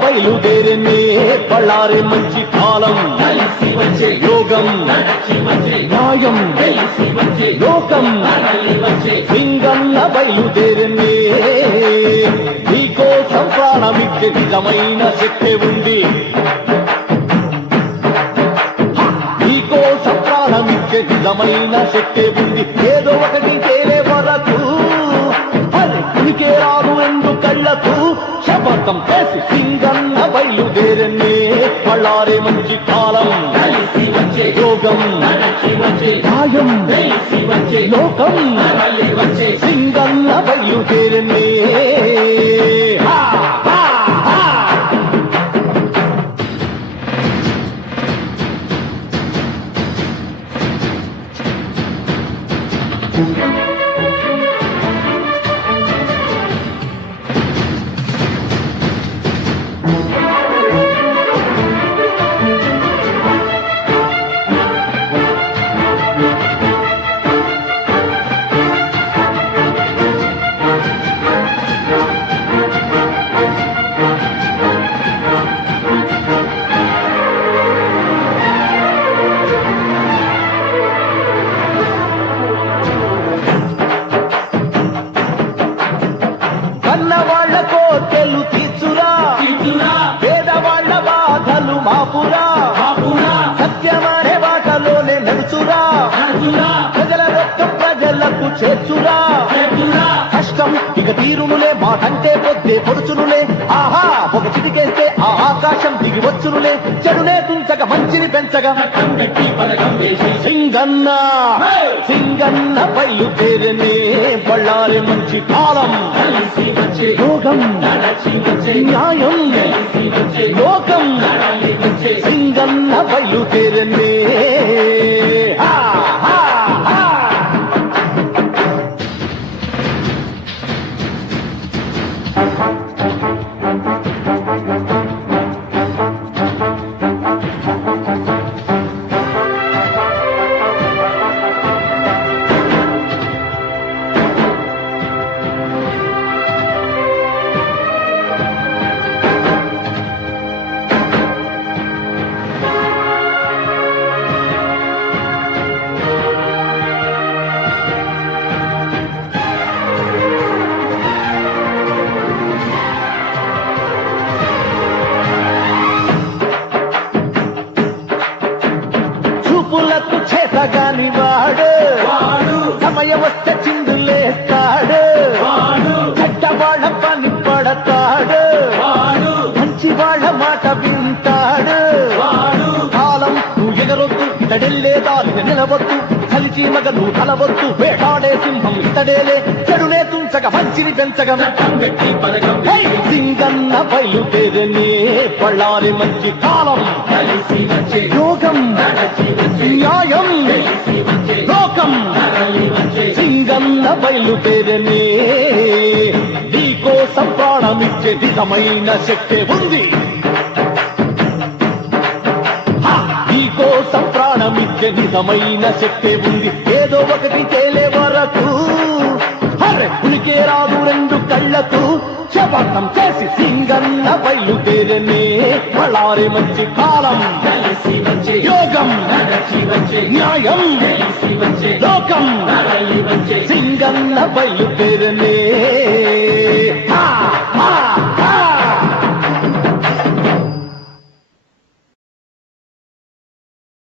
బయలుదేరనే బళ్ళారి మంచి కాలం యోగం న్యాయం లోకం సింగన్న బయలుదేరనే నీకోసం ప్రాణమిచ్చే నిజమైన శక్తి ఉంది నీకోసం ప్రాణమిచ్చే నిజమైన శక్తి ఉంది ఏదో ఒకటి తేలే వరకు ఉనికే రాదు రెండు కళ్ళకు శపథం చేసి సింగన్న బయలుదేరనే బళ్ళారి మంచి కాలం యోగం న్యాయం లోకం సింగన్న బయలుదేరనే కన్నవాళ్ల కోర్కెలు తీర్చురా పేదవాళ్ల బాధలు మాపురా సత్యమనే బాటలోనే నడుచురా ప్రజల రక్తం ప్రజలకు చేర్చురా కష్టం ఇక తీరునులే మాటంటే పొద్దే పొడుచునులే ఆహా ఒక చిటికేస్తే ఆ ఆకాశం దిగి వచ్చునులే చెడునే తుంచక మంచిని పెంచగా సింగన్న సింగన్న బయలుదేరనే బళ్ళారి మంచి కాలం యోగం న్యాయం లోకం సింగన్న బయలుదేరనే చూపులకు చేతగాని వాడు సమయం వస్తే చిందులేస్తాడు చెడ్డ వాళ్ళ పని పడతాడు మంచి వాళ్ళ మాట వింటాడు కాలం నువ్వు ఎగరొద్దు ఇతడెళ్ళే దారిని నిలవద్దు కలిసి మగ నువ్వు కలవద్దు వేటాడే సింహం ఇతడేలే చెడునే తుంచక మంచిని పెంచగా సింగన్న బయలుదేరనే బళ్ళారి మంచి కాలం యోగం న్యాయం లోకం సింగన్న బయలుదేరనే నీకోసం ప్రాణమిచ్చే నిజమైన శక్తి ఉంది నీకోసం ప్రాణమిచ్చే నిజమైన శక్తి ఉంది ఏదో ఒకటి తేలే వరకు ఉనికే రాదు రెండు కళ్ళకు శపథం చేసి సింగన్న బయలుదేరనే బళ్ళారి మంచి కాలం యోగం న్యాయం లోకం సింగన్న బయలు